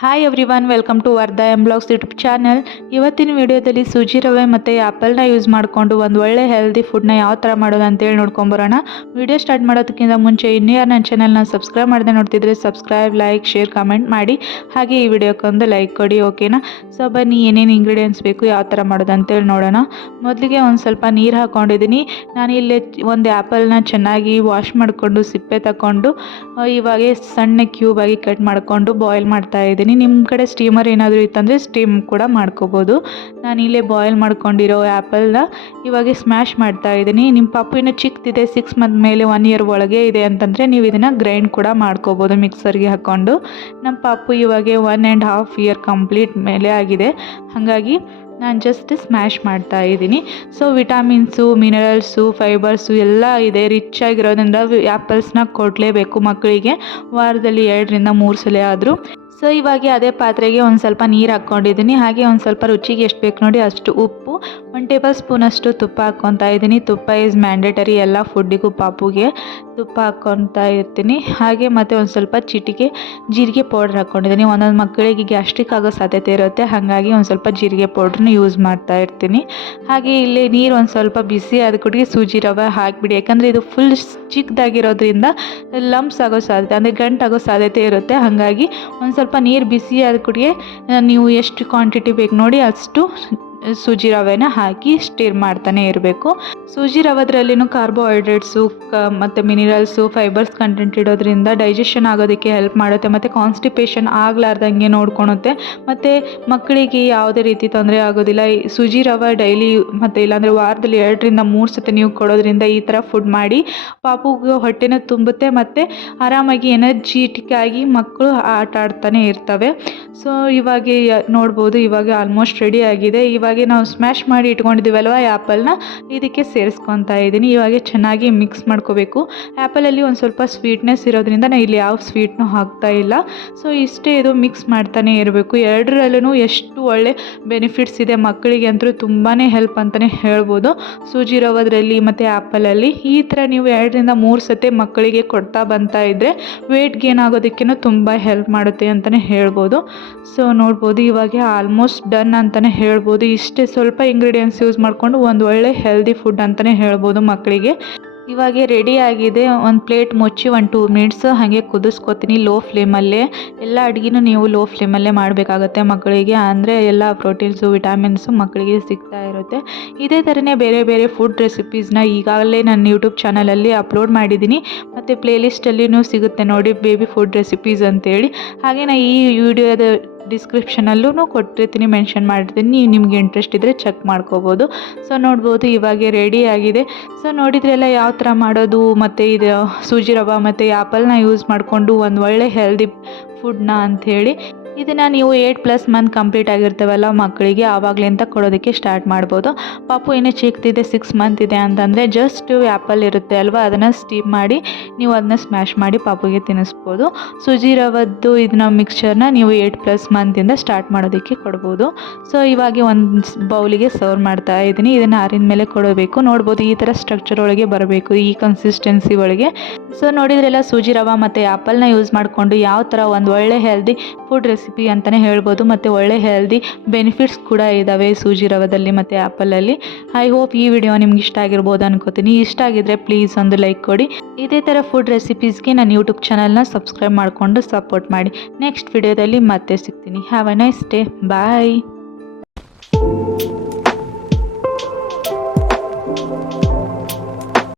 Hi everyone, welcome to Vardha M blogs YouTube channel. ಇವತ್ತಿನ ವಿಡಿಯೋದಲ್ಲಿ ಸೂಜಿ ರವೆ ಮತ್ತು ಆ್ಯಪಲ್ನ ಯೂಸ್ ಮಾಡಿಕೊಂಡು ಒಂದು ಒಳ್ಳೆ ಹೆಲ್ದಿ ಫುಡ್ನ ಯಾವ ಥರ ಮಾಡೋದು ಅಂತೇಳಿ ನೋಡ್ಕೊಂಬರೋಣ. ವಿಡಿಯೋ ಸ್ಟಾರ್ಟ್ ಮಾಡೋದಕ್ಕಿಂತ ಮುಂಚೆ ಇನ್ನೂ ಯಾರು ನನ್ನ ಚಾನಲ್ನ ಸಬ್ಸ್ಕ್ರೈಬ್ ಮಾಡದೆ ನೋಡ್ತಿದ್ರೆ ಸಬ್ಸ್ಕ್ರೈಬ್, ಲೈಕ್, ಶೇರ್, ಕಮೆಂಟ್ ಮಾಡಿ. ಹಾಗೆ ಈ ವಿಡಿಯೋಕ್ಕೊಂದು ಲೈಕ್ ಕೊಡಿ, ಓಕೆನಾ? ಸೊ ಬನ್ನಿ ಏನೇನು ಇಂಗ್ರೀಡಿಯೆಂಟ್ಸ್ ಬೇಕು, ಯಾವ ಥರ ಮಾಡೋದು ಅಂತೇಳಿ ನೋಡೋಣ. ಮೊದಲಿಗೆ ಒಂದು ಸ್ವಲ್ಪ ನೀರು ಹಾಕ್ಕೊಂಡಿದ್ದೀನಿ. ನಾನು ಇಲ್ಲಿ ಒಂದು ಆ್ಯಪಲ್ನ ಚೆನ್ನಾಗಿ ವಾಶ್ ಮಾಡಿಕೊಂಡು ಸಿಪ್ಪೆ ತಗೊಂಡು ಇವಾಗ ಸಣ್ಣ ಕ್ಯೂಬಾಗಿ ಕಟ್ ಮಾಡಿಕೊಂಡು ಬಾಯ್ಲ್ ಮಾಡ್ತಾ ಇದ್ದೀನಿ. ನಿಮ್ಮ ಕಡೆ ಸ್ಟೀಮರ್ ಏನಾದರೂ ಇತ್ತಂದರೆ ಸ್ಟೀಮ್ ಕೂಡ ಮಾಡ್ಕೋಬೋದು. ನಾನು ಇಲ್ಲೇ ಬಾಯ್ಲ್ ಮಾಡ್ಕೊಂಡಿರೋ ಆ್ಯಪಲ್ನ ಇವಾಗ ಸ್ಮ್ಯಾಶ್ ಮಾಡ್ತಾ ಇದ್ದೀನಿ. ನಿಮ್ಮ ಪಾಪು ಇನ್ನೂ ಚಿಕ್ಕದಿದೆ, 6 ಮಂತ್ ಮೇಲೆ 1 ಇಯರ್ ಒಳಗೆ ಇದೆ ಅಂತಂದರೆ ನೀವು ಇದನ್ನು ಗ್ರೈಂಡ್ ಕೂಡ ಮಾಡ್ಕೋಬೋದು ಮಿಕ್ಸರ್ಗೆ ಹಾಕ್ಕೊಂಡು. ನಮ್ಮ ಪಾಪು ಇವಾಗ 1.5 ಇಯರ್ ಕಂಪ್ಲೀಟ್ ಮೇಲೆ ಆಗಿದೆ, ಹಾಗಾಗಿ ನಾನು ಜಸ್ಟ್ ಸ್ಮ್ಯಾಶ್ ಮಾಡ್ತಾ ಇದ್ದೀನಿ. ಸೊ ವಿಟಾಮಿನ್ಸು, ಮಿನರಲ್ಸು, ಫೈಬರ್ಸು ಎಲ್ಲ ಇದೆ. ರಿಚ್ ಆಗಿರೋದ್ರಿಂದ ಆ್ಯಪಲ್ಸ್ನ ಕೊಡಲೇಬೇಕು ಮಕ್ಕಳಿಗೆ, ವಾರದಲ್ಲಿ 2 ರಿಂದ 3 ಸಲ ಆದರೂ. ಸೊ ಇವಾಗ ಅದೇ ಪಾತ್ರೆಗೆ ಒಂದು ಸ್ವಲ್ಪ ನೀರು ಹಾಕ್ಕೊಂಡಿದ್ದೀನಿ. ಹಾಗೆ ಒಂದು ಸ್ವಲ್ಪ ರುಚಿಗೆ ಎಷ್ಟು ಬೇಕು ನೋಡಿ ಅಷ್ಟು ಉಪ್ಪು, 1 ಟೇಬಲ್ ಸ್ಪೂನಷ್ಟು ತುಪ್ಪ ಹಾಕ್ಕೊತಾ ಇದ್ದೀನಿ. ತುಪ್ಪ ಈಸ್ ಮ್ಯಾಂಡೇಟರಿ, ಎಲ್ಲ ಫುಡ್ಡಿಗೂ ಪಾಪುಗೆ ತುಪ್ಪ ಹಾಕ್ಕೊತಾ ಇರ್ತೀನಿ. ಹಾಗೆ ಮತ್ತು ಒಂದು ಸ್ವಲ್ಪ ಚಿಟಿಕೆ ಜೀರಿಗೆ ಪೌಡ್ರ್ ಹಾಕ್ಕೊಂಡಿದ್ದೀನಿ. ಒಂದೊಂದು ಮಕ್ಕಳಿಗೆ ಗ್ಯಾಸ್ಟ್ರಿಕ್ ಆಗೋ ಸಾಧ್ಯತೆ ಇರುತ್ತೆ, ಹಾಗಾಗಿ ಒಂದು ಸ್ವಲ್ಪ ಜೀರಿಗೆ ಪೌಡ್ರನ್ನ ಯೂಸ್ ಮಾಡ್ತಾ ಇರ್ತೀನಿ. ಹಾಗೆ ಇಲ್ಲಿ ನೀರು ಒಂದು ಸ್ವಲ್ಪ ಬಿಸಿ ಆದ ಕೂಡಲೇ ಸೂಜಿ ರವೆ ಹಾಕಿಬಿಡಿ, ಯಾಕಂದರೆ ಇದು ಫುಲ್ ಚಿಕ್ಕದಾಗಿರೋದ್ರಿಂದ ಲಂಪ್ಸ್ ಆಗೋ ಸಾಧ್ಯತೆ, ಅಂದರೆ ಗಂಟಾಗೋ ಸಾಧ್ಯತೆ ಇರುತ್ತೆ. ಹಾಗಾಗಿ ಒಂದು ಸ್ವಲ್ಪ ನೀರು ಬಿಸಿ ಆದ ಕೂಡಲೇ ನೀವು ಎಷ್ಟು ಕ್ವಾಂಟಿಟಿ ಬೇಕು ನೋಡಿ ಅಷ್ಟು ಸೂಜಿ ರವೆನ ಹಾಕಿ ಸ್ಟಿರ್ ಮಾಡ್ತಾನೆ ಇರಬೇಕು. ಸೂಜಿ ರವೆದ್ರಲ್ಲಿನೂ ಕಾರ್ಬೋಹೈಡ್ರೇಟ್ಸು ಮತ್ತು ಮಿನರಲ್ಸು, ಫೈಬರ್ಸ್ ಕಂಟೆಂಟ್ ಇಡೋದ್ರಿಂದ ಡೈಜೆಷನ್ ಆಗೋದಕ್ಕೆ ಹೆಲ್ಪ್ ಮಾಡುತ್ತೆ, ಮತ್ತು ಕಾನ್ಸ್ಟಿಪೇಷನ್ ಆಗಲಾರ್ದಂಗೆ ನೋಡ್ಕೊಳುತ್ತೆ, ಮತ್ತು ಮಕ್ಕಳಿಗೆ ಯಾವುದೇ ರೀತಿ ತೊಂದರೆ ಆಗೋದಿಲ್ಲ. ಸೂಜಿ ರವೆ ಡೈಲಿ ಮತ್ತು ಇಲ್ಲಾಂದರೆ ವಾರದಲ್ಲಿ 2 ರಿಂದ 3 ಸತಿ ನೀವು ಕೊಡೋದ್ರಿಂದ ಈ ಥರ ಫುಡ್ ಮಾಡಿ ಪಾಪುಗೆ ಹೊಟ್ಟೆನ ತುಂಬುತ್ತೆ, ಮತ್ತು ಆರಾಮಾಗಿ ಎನರ್ಜಿಟಿಕ್ ಆಗಿ ಮಕ್ಕಳು ಆಟ ಆಡ್ತಾನೆ ಇರ್ತವೆ. ಸೊ ಇವಾಗ ನೋಡ್ಬೋದು, ಇವಾಗ ಆಲ್ಮೋಸ್ಟ್ ರೆಡಿ ಆಗಿದೆ. ಇವಾಗ ನಾವು ಸ್ಮ್ಯಾಶ್ ಮಾಡಿ ಇಟ್ಕೊಂಡಿದ್ದೀವಲ್ವ ಆ್ಯಪಲ್ನ ಇದಕ್ಕೆ ಸೇರಿಸ್ಕೊತಾ ಇದ್ದೀನಿ. ಇವಾಗ ಚೆನ್ನಾಗಿ ಮಿಕ್ಸ್ ಮಾಡ್ಕೋಬೇಕು. ಆ್ಯಪಲಲ್ಲಿ ಒಂದು ಸ್ವಲ್ಪ ಸ್ವೀಟ್ನೆಸ್ ಇರೋದ್ರಿಂದ ನಾನು ಇಲ್ಲಿ ಯಾವ ಸ್ವೀಟ್ನೂ ಹಾಕ್ತಾ ಇಲ್ಲ. ಸೊ ಇಷ್ಟೇ, ಇದು ಮಿಕ್ಸ್ ಮಾಡ್ತಾನೆ ಇರಬೇಕು. ಎರಡರಲ್ಲೂ ಎಷ್ಟು ಒಳ್ಳೆ ಬೆನಿಫಿಟ್ಸ್ ಇದೆ ಮಕ್ಕಳಿಗೆ ಅಂತೂ ತುಂಬಾ ಹೆಲ್ಪ್ ಅಂತಲೇ ಹೇಳ್ಬೋದು. ಸೂಜಿ ರವದ್ರಲ್ಲಿ ಮತ್ತು ಆ್ಯಪಲಲ್ಲಿ ಈ ಥರ ನೀವು 2 ರಿಂದ 3 ಸತಿ ಮಕ್ಕಳಿಗೆ ಕೊಡ್ತಾ ಬಂತಾ ಇದ್ದರೆ ವೆಯ್ಟ್ ಗೇನ್ ಆಗೋದಕ್ಕೂ ತುಂಬ ಹೆಲ್ಪ್ ಮಾಡುತ್ತೆ ಅಂತಲೇ ಹೇಳ್ಬೋದು. ಸೊ ನೋಡ್ಬೋದು ಇವಾಗ ಆಲ್ಮೋಸ್ಟ್ ಡನ್ ಅಂತಲೇ ಹೇಳ್ಬೋದು. ಇಷ್ಟೇ ಸ್ವಲ್ಪ ಇಂಗ್ರೀಡಿಯೆಂಟ್ಸ್ ಯೂಸ್ ಮಾಡಿಕೊಂಡು ಒಂದು ಒಳ್ಳೆ ಹೆಲ್ದಿ ಫುಡ್ ಅಂತಲೇ ಹೇಳ್ಬೋದು ಮಕ್ಕಳಿಗೆ. ಇವಾಗ ರೆಡಿ ಆಗಿದೆ. ಒಂದು ಪ್ಲೇಟ್ ಮುಚ್ಚಿ 1-2 ಮಿನಿಟ್ಸ್ ಹಾಗೆ ಕುದಿಸ್ಕೊತೀನಿ ಲೋ ಫ್ಲೇಮಲ್ಲೇ. ಎಲ್ಲ ಅಡುಗೆನೂ ನೀವು ಲೋ ಫ್ಲೇಮಲ್ಲೇ ಮಾಡಬೇಕಾಗತ್ತೆ ಮಕ್ಕಳಿಗೆ, ಅಂದರೆ ಎಲ್ಲ ಪ್ರೋಟೀನ್ಸು, ವಿಟಾಮಿನ್ಸು ಮಕ್ಕಳಿಗೆ ಸಿಗ್ತಾ ಇರುತ್ತೆ. ಇದೇ ಥರನೇ ಬೇರೆ ಬೇರೆ ಫುಡ್ ರೆಸಿಪೀಸ್ನ ಈಗಾಗಲೇ ನನ್ನ ಯೂಟ್ಯೂಬ್ ಚಾನಲಲ್ಲಿ ಅಪ್ಲೋಡ್ ಮಾಡಿದ್ದೀನಿ, ಮತ್ತು ಪ್ಲೇಲಿಸ್ಟಲ್ಲಿನೂ ಸಿಗುತ್ತೆ ನೋಡಿ ಬೇಬಿ ಫುಡ್ ರೆಸಿಪೀಸ್ ಅಂತೇಳಿ. ಹಾಗೆ ನಾನು ಈ ವಿಡಿಯೋದ ಡಿಸ್ಕ್ರಿಪ್ಷನಲ್ಲೂ ಕೊಟ್ಟಿರ್ತೀನಿ, ಮೆನ್ಷನ್ ಮಾಡಿರ್ತೀನಿ, ನೀವು ನಿಮಗೆ ಇಂಟ್ರೆಸ್ಟ್ ಇದ್ದರೆ ಚೆಕ್ ಮಾಡ್ಕೋಬೋದು. ಸೊ ನೋಡ್ಬೋದು ಇವಾಗ ರೆಡಿ ಆಗಿದೆ. ಸೊ ನೋಡಿದ್ರೆಲ್ಲ ಯಾವ ಥರ ಮಾಡೋದು, ಮತ್ತು ಇದು ಸೂಜಿ ರವೆ ಮತ್ತು ಆ್ಯಪಲ್ನ ಯೂಸ್ ಮಾಡಿಕೊಂಡು ಒಂದು ಒಳ್ಳೆ ಹೆಲ್ದಿ ಫುಡ್ನ ಅಂಥೇಳಿ. ಇದನ್ನು ನೀವು 8+ ಮಂತ್ ಕಂಪ್ಲೀಟ್ ಆಗಿರ್ತೇವಲ್ಲ ಮಕ್ಕಳಿಗೆ, ಆವಾಗಲಿಂದ ಕೊಡೋದಕ್ಕೆ ಸ್ಟಾರ್ಟ್ ಮಾಡ್ಬೋದು. ಪಾಪು ಇನ್ನೂ ಚಿಕ್ಕದಿದೆ, 6 ಮಂತ್ ಇದೆ ಅಂತಂದರೆ ಜಸ್ಟ್ ಆ್ಯಪಲ್ ಇರುತ್ತೆ ಅಲ್ವಾ, ಅದನ್ನು ಸ್ಟೀಮ್ ಮಾಡಿ ನೀವು ಅದನ್ನ ಸ್ಮ್ಯಾಶ್ ಮಾಡಿ ಪಾಪುಗೆ ತಿನ್ನಿಸ್ಬೋದು. ಸೂಜಿ ರವದ್ದು ಇದನ್ನ ಮಿಕ್ಸ್ಚರ್ನ ನೀವು 8+ ಮಂತಿಂದ ಸ್ಟಾರ್ಟ್ ಮಾಡೋದಕ್ಕೆ ಕೊಡ್ಬೋದು. ಸೊ ಇವಾಗ ಒಂದು ಬೌಲಿಗೆ ಸರ್ವ್ ಮಾಡ್ತಾ ಇದ್ದೀನಿ. ಇದನ್ನು ಆರಿದ ಮೇಲೆ ಕೊಡಬೇಕು. ನೋಡ್ಬೋದು ಈ ಥರ ಸ್ಟ್ರಕ್ಚರ್ ಒಳಗೆ ಬರಬೇಕು, ಈ ಕನ್ಸಿಸ್ಟೆನ್ಸಿ ಒಳಗೆ. ಸೊ ನೋಡಿದ್ರೆಲ್ಲ ಸೂಜಿ ರವೆ ಮತ್ತು ಆ್ಯಪಲ್ನ ಯೂಸ್ ಮಾಡಿಕೊಂಡು ಯಾವ ಥರ ಒಂದು ಒಳ್ಳೆ ಹೆಲ್ದಿ ಫುಡ್ ರೆಸಿಪಿ ಅಂತಲೇ ಹೇಳ್ಬೋದು, ಮತ್ತು ಒಳ್ಳೆ ಹೆಲ್ದಿ ಬೆನಿಫಿಟ್ಸ್ ಕೂಡ ಇದ್ದಾವೆ ಸೂಜಿ ರವದಲ್ಲಿ ಮತ್ತು ಆ್ಯಪಲಲ್ಲಿ. ಐ ಹೋಪ್ ಈ ವಿಡಿಯೋ ನಿಮ್ಗೆ ಇಷ್ಟ ಆಗಿರ್ಬೋದು ಅನ್ಕೋತೀನಿ. ಇಷ್ಟ ಆಗಿದ್ರೆ ಪ್ಲೀಸ್ ಒಂದು ಲೈಕ್ ಕೊಡಿ. ಇದೇ ಥರ ಫುಡ್ ರೆಸಿಪೀಸ್ಗೆ ನನ್ನ ಯೂಟ್ಯೂಬ್ ಚಾನಲ್ನ ಸಬ್ಸ್ಕ್ರೈಬ್ ಮಾಡಿಕೊಂಡು ಸಪೋರ್ಟ್ ಮಾಡಿ. ನೆಕ್ಸ್ಟ್ ವಿಡಿಯೋದಲ್ಲಿ ಮತ್ತೆ ಸಿಗ್ತೀನಿ. Have a nice day. Bye.